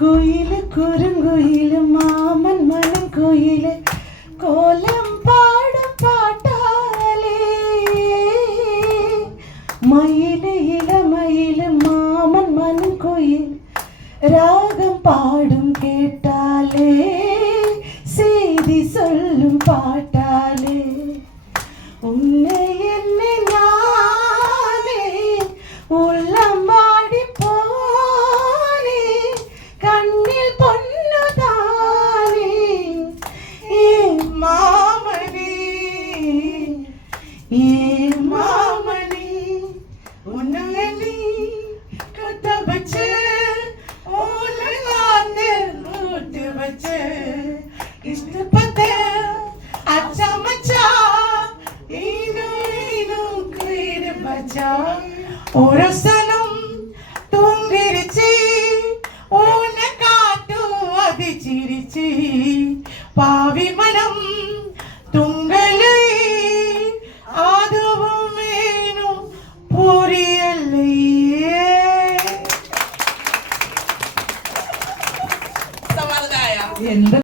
குயிலு குறுங்குயிலு மாமன் மனம் குயிலு. கோலம் பாடும் பாட்டாலே. மயிலு இளமயிலு மாமன் மனம் குயில். ராகம் பாடும் கேட்டாலே செய்தி சொல்லும் பாட்டாலே. உன்னை என்னை நானே உள்ளம் மாமணி உன்னை நீ வச்சு உலகாந்து மூட்டு வச்சு இஷ்டப்பட்ட அச்சா இன்னும் இன்னும் குயிடு பச்சா ஒரு சனம் தூங்கிருச்சு உன்னை காட்டும் அது சிரிச்சு. பாவி എന്ത്